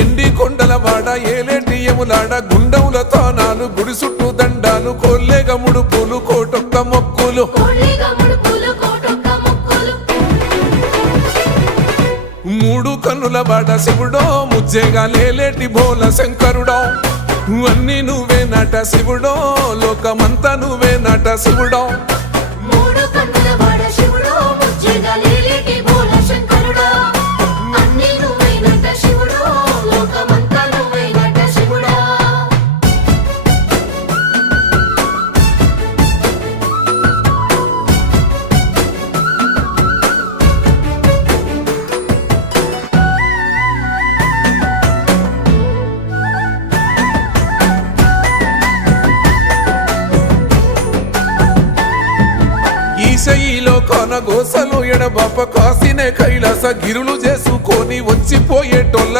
ఎండి కొండలవాడ ఏలేటి యములాడ గుండముల తానాలు గుడి చుట్టూ దండాలు కొల్లేగ ముడుపులు కోటొక్క మొక్కులు మూడు కన్నుల బాట శివుడో ముజ్జేగా లేలేటి బోల శంకరుడో అన్నీ నువ్వే నట శివుడో లోకమంతా నువ్వే నట శివుడో ఈశయిలో కొనగోసలు ఎడబాప కాసినే కైలాస గిరులు చేసుకొని వచ్చిపోయేటోళ్ళ